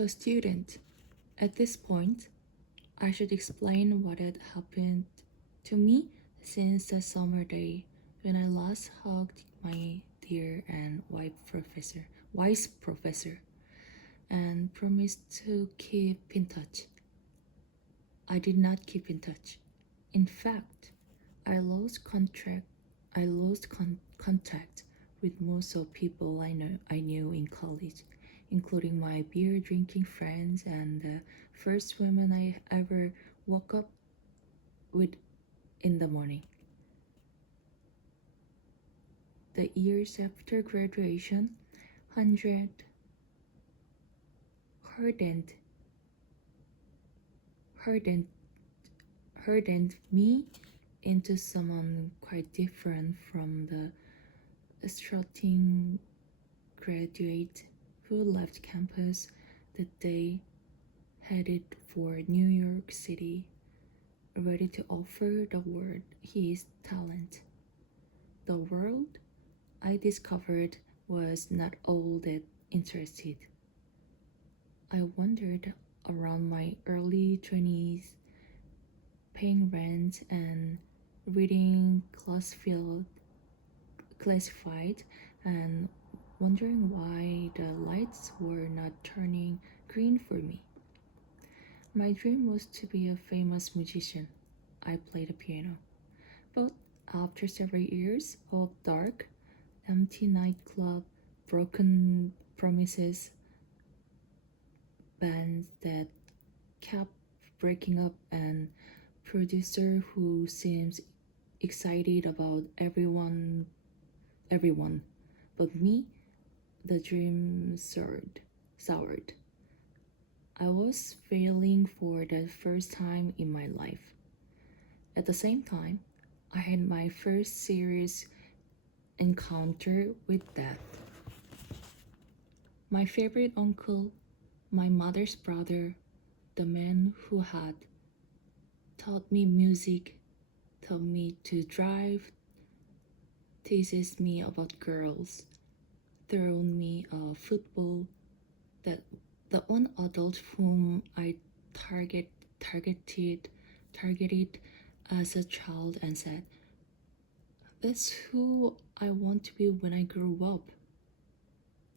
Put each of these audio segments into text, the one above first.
The student. At this point, I should explain what had happened to me since the summer day when I last hugged my dear and wise professor, and promised to keep in touch. I did not keep in touch. In fact, I lost contact with most of people I knew in college, including my beer drinking friends and the first woman I ever woke up with in the morning. The years after graduation, hundred hardened hardened me into someone quite different from the strutting graduate who left campus the day headed for New York City, ready to offer the world his talent. The world I discovered was not all that interested. I wandered around my early 20s, paying rent and reading classified and wondering why the lights were not turning green for me. My dream was to be a famous musician. I played the piano. But after several years of dark, empty nightclub, broken promises, bands that kept breaking up, and producer who seems excited about everyone but me, the dream soured. I was failing for the first time in my life. At the same time, I had my first serious encounter with death. My favorite uncle, my mother's brother, the man who had taught me music, taught me to drive, teases me about girls, thrown me a football, that the one adult whom I targeted as a child and said, "That's who I want to be when I grow up."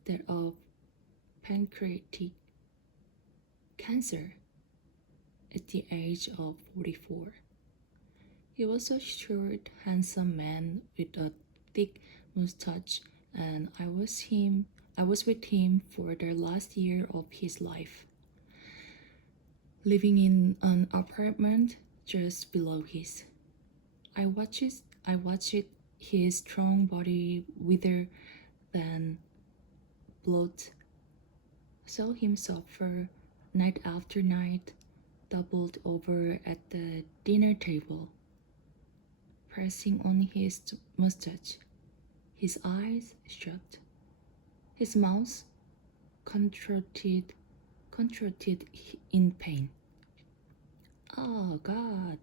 That of pancreatic cancer at the age of 44. He was a short, handsome man with a thick mustache, and I was with him for the last year of his life, living in an apartment just below his. I watched his strong body wither, then bloat, saw him suffer night after night, doubled over at the dinner table, pressing on his mustache, his eyes shut, his mouth contracted in pain. "Oh God,"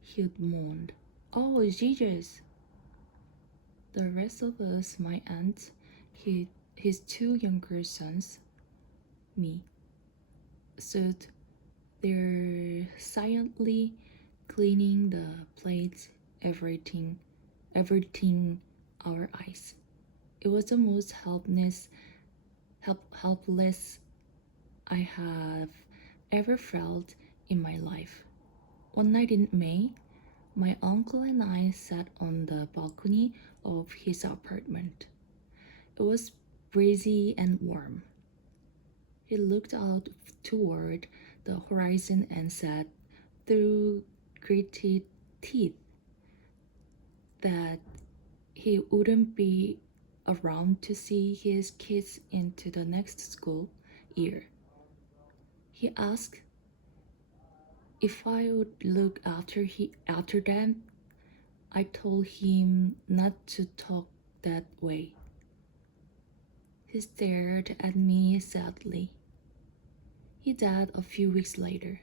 he moaned. "Oh Jesus." The rest of us, my aunt, his two younger sons, me, stood there silently cleaning the plates, averting our eyes. It was the most helpless I have ever felt in my life. One night in May, my uncle and I sat on the balcony of his apartment. It was breezy and warm. He looked out toward the horizon and said through gritted teeth that he wouldn't be around to see his kids into the next school year. He asked if I would look after them. I told him not to talk that way. He stared at me sadly. He died a few weeks later.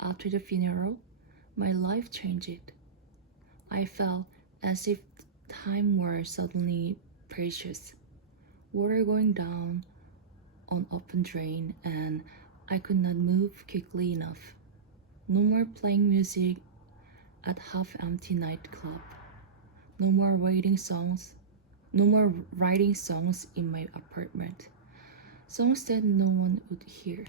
After the funeral, my life changed. I felt as if time were suddenly precious. Water going down on open drain and I could not move quickly enough. No more playing music at half-empty nightclub. No more writing songs. No more writing songs in my apartment. Songs that no one would hear.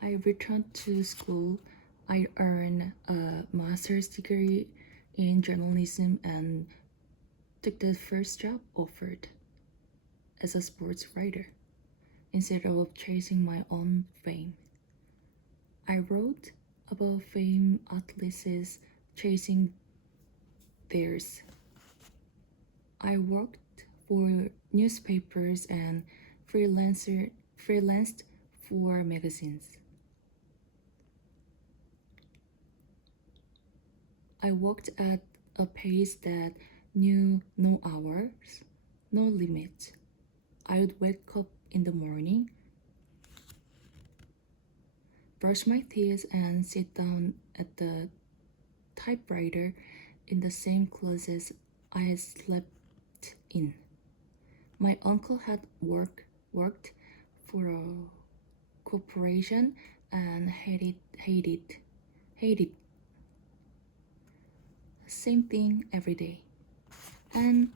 I returned to school. I earned a master's degree in journalism and took the first job offered as a sports writer instead of chasing my own fame. I wrote about fame athletes chasing theirs. I worked for newspapers and freelanced for magazines. I worked at a pace that knew no hours, no limit. I would wake up in the morning, brush my teeth, and sit down at the typewriter in the same clothes I had slept in. My uncle had worked for a corporation and hated. Same thing every day. And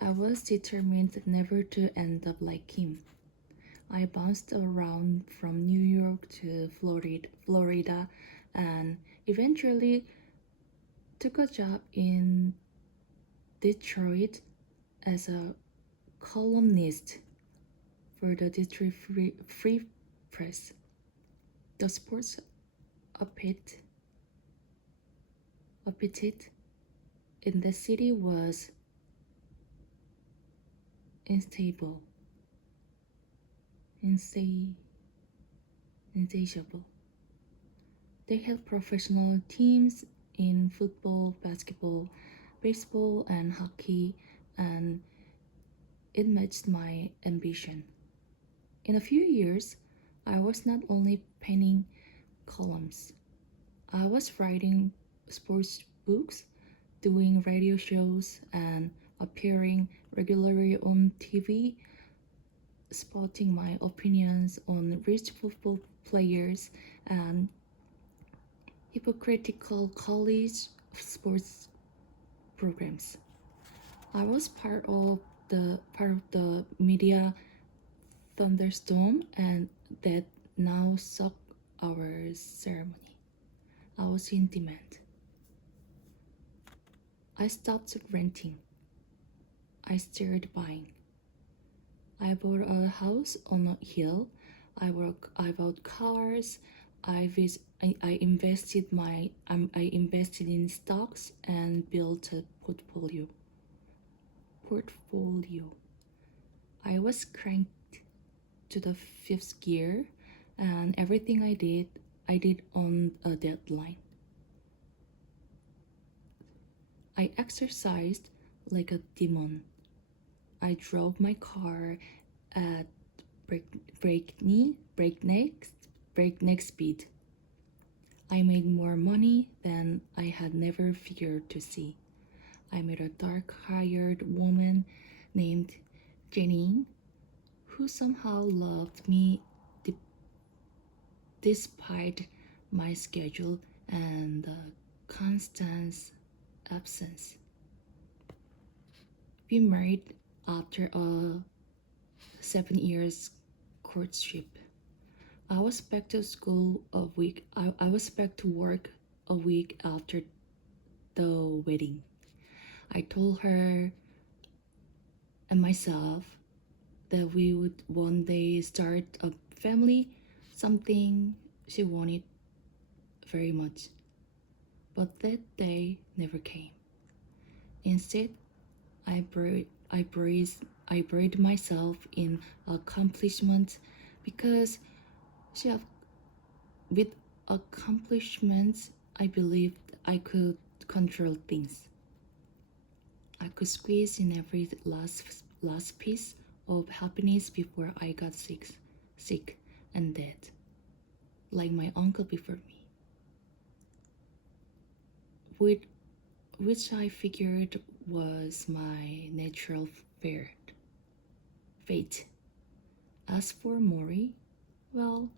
I was determined never to end up like him. I bounced around from New York to Florida and eventually took a job in Detroit as a columnist for the Detroit Free Press. The sports appetite in the city was insatiable. They had professional teams in football, basketball, baseball, and hockey, and it matched my ambition. In a few years, I was not only penning columns, I was writing sports books, doing radio shows, and appearing regularly on TV, spouting my opinions on rich football players and hypocritical college sports programs. I was part of the media thunderstorm and that now sucked our ceremony. I was in demand. I stopped renting. I started buying. I bought a house on a hill. I bought cars. I invested in stocks and built a portfolio. I was cranked to the fifth gear, and everything I did on a deadline. I exercised like a demon. I drove my car at breakneck speed. I made more money than I had never figured to see. I met a dark-haired woman named Janine who somehow loved me despite my schedule and constant absence. We married after a 7 years courtship. I was back to school a week. I was back to work a week after the wedding. I told her and myself that we would one day start a family, something she wanted very much. But that day never came. Instead, I buried myself in accomplishments because with accomplishments, I believed I could control things. I could squeeze in every last piece of happiness before I got sick and dead, like my uncle before me, which I figured was my natural fate. fate. As for Morrie, well,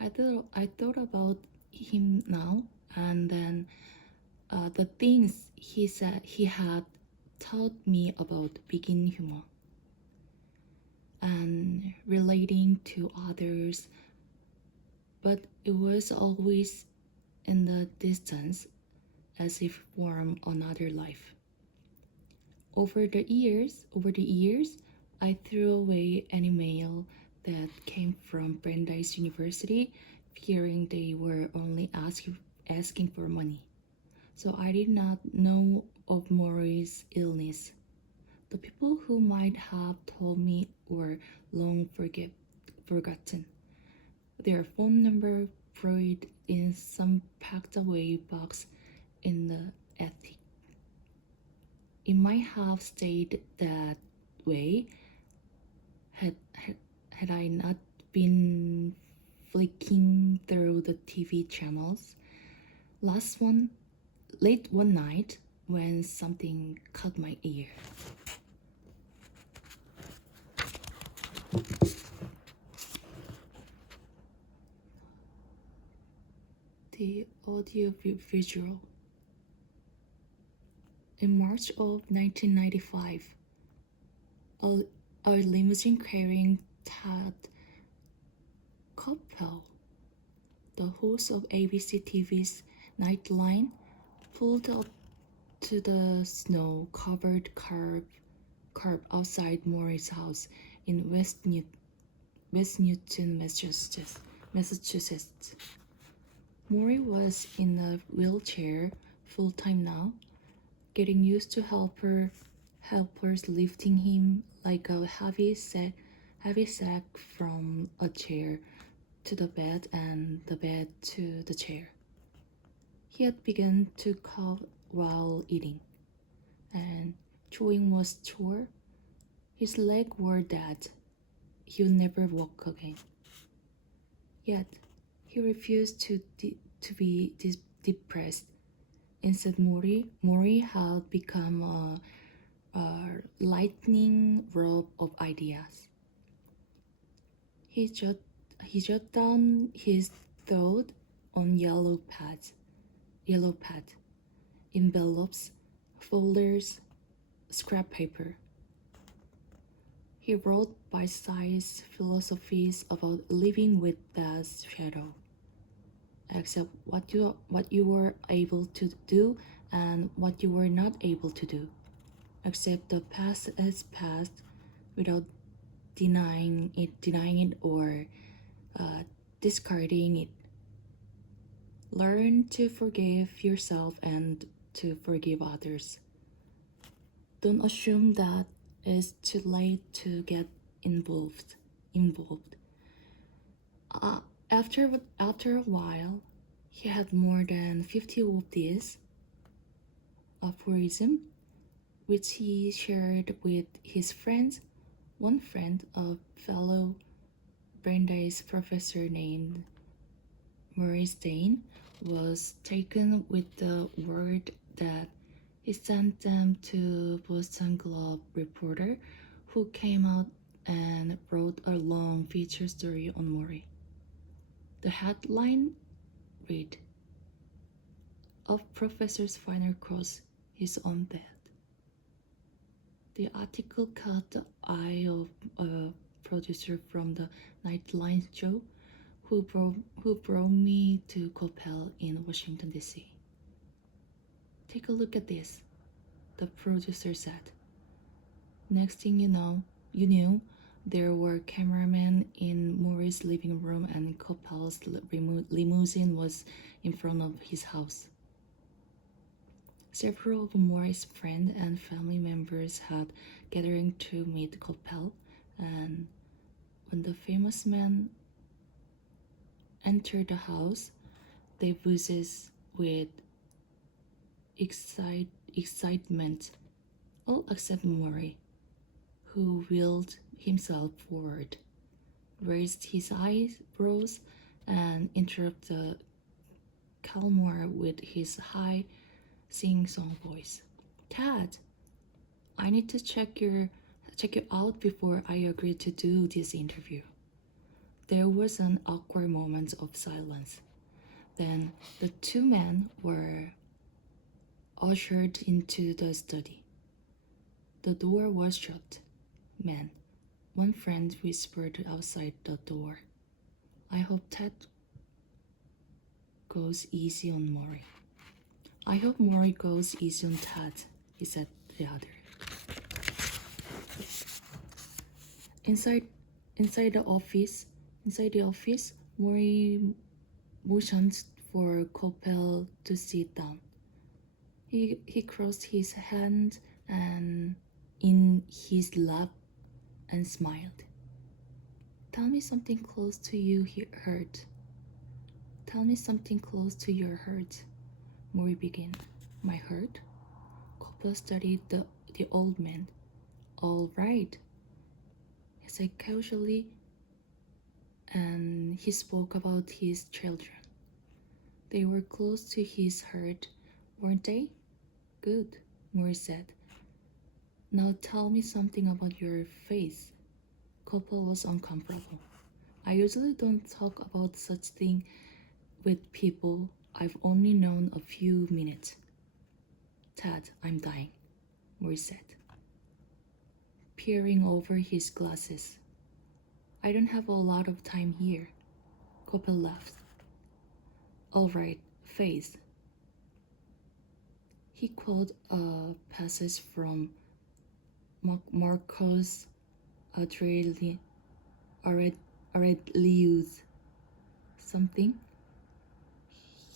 I thought about him now and then the things he said he had taught me about begin humor and relating to others, but it was always in the distance as if from another life. Over the years, I threw away any mail that came from Brandeis University, fearing they were only asking for money. So I did not know of Morrie's illness. The people who might have told me were long forgotten. Their phone number buried in some packed away box in the attic. It might have stayed that way had I not been flicking through the TV channels. Late one night, when something caught my ear. The audio visual. In March of 1995, a limousine carrying Todd Koppel, the host of ABC TV's Nightline, pulled up to the snow-covered curb outside Morrie's house in West Newton, Massachusetts. Morrie was in a wheelchair full-time now, getting used to helpers lifting him like a heavy sack from a chair to the bed and the bed to the chair. He had begun to cough while eating, and chewing was chore. His legs were dead. He would never walk again. Yet, he refused to be depressed. Instead, Morrie had become a lightning rod of ideas. He jot down his thought on yellow pad, envelopes, folders, scrap paper. He wrote bite-sized philosophies about living with the shadow. Accept what you were able to do and what you were not able to do. Accept the past as past without denying it or discarding it. Learn to forgive yourself and to forgive others. Don't assume that it's too late to get involved. After a while, he had more than 50 of these aphorisms, which he shared with his friends. One friend, a fellow Brandeis professor named morrie, was taken with the word that he sent them to Boston Globe reporter, who came out and wrote a long feature story on Morrie. The headline read, "Of Professor's Final Cross, His Own Death." The article caught the eye of a producer from the Nightline show who brought me to Koppel in Washington, D.C. "Take a look at this," the producer said. Next thing you knew, there were cameramen in Morrie's living room and Koppel's limousine was in front of his house. Several of Morrie's friends and family members had gathered to meet Koppel, and when the famous man entered the house, they buzzed with excitement, all except Morrie, who wheeled himself forward, raised his eyebrows, and interrupted the Calmar with his high sing-song voice. "Tad, I need to check your check you out before I agreed to do this interview. There was an awkward moment of silence. Then the two men were ushered into the study. The door was shut. Man, one friend whispered outside the door. I hope Ted goes easy on Morrie. I hope Morrie goes easy on Ted, he said to the other. Inside the office, Morrie motioned for Coppel to sit down. He crossed his hand and in his lap and smiled. Tell me something close to you hurt. Tell me something close to your hurt. Morrie began. My hurt? Coppel studied the old man. All right, he said casually, and he spoke about his children. They were close to his hurt, weren't they? Good, Morrie said. Now tell me something about your face. Coppel was uncomfortable. I usually don't talk about such thing with people I've only known a few minutes. Ted, I'm dying, Morrie said, peering over his glasses. I don't have a lot of time here. Coppel laughed. All right, face. He quoted a passage from Marcus Aurelius. Something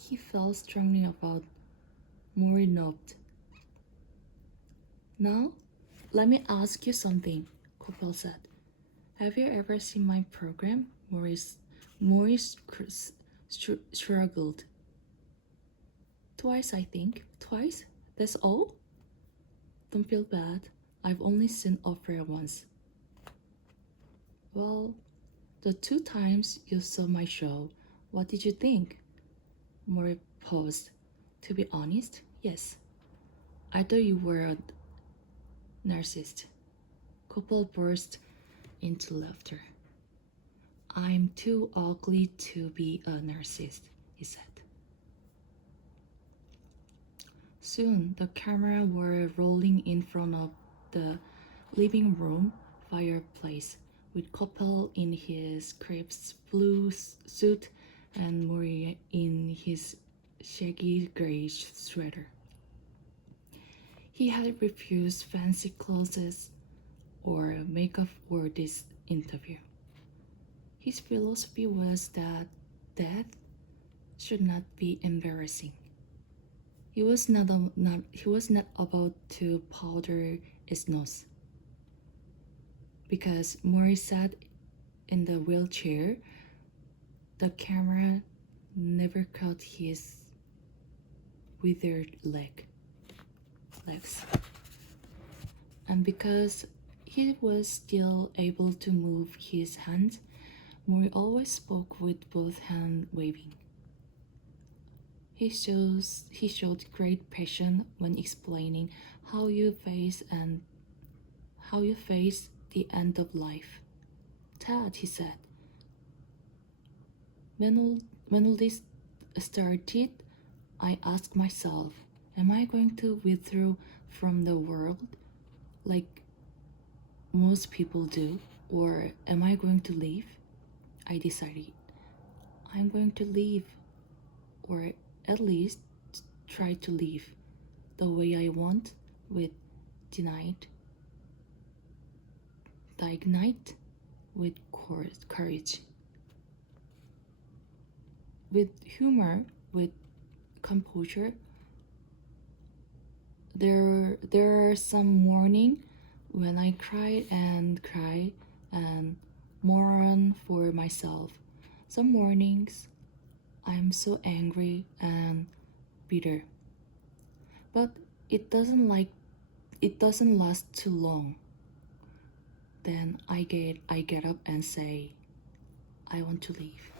he felt strongly about. Morrie nodded. Now, let me ask you something, Coppel said. Have you ever seen my program? Morrie struggled. Twice, I think. Twice? That's all? Don't feel bad. I've only seen Opera once. Well, the 2 times you saw my show, what did you think? Morrie paused. To be honest, yes. I thought you were a narcissist. Coppel burst into laughter. I'm too ugly to be a narcissist, he said. Soon, the camera were rolling in front of the living room fireplace, with Coppel in his crisp blue suit and Morrie in his shaggy gray sweater. He had refused fancy clothes or makeup for this interview. His philosophy was that death should not be embarrassing. He was not about to powder his nose. Because Morrie sat in the wheelchair, the camera never caught his withered legs. And because he was still able to move his hands, Morrie always spoke with both hands waving. He showed great passion when explaining how you face the end of life. Ted, he said, when all this started, I asked myself, am I going to withdraw from the world like most people do, or am I going to leave? I decided I'm going to leave, or at least try to live the way I want, with ignite with courage, with humor, with composure. There are some mornings when I cry and mourn for myself. Some mornings I'm so angry and bitter. But it doesn't last too long. Then I get up and say, I want to leave.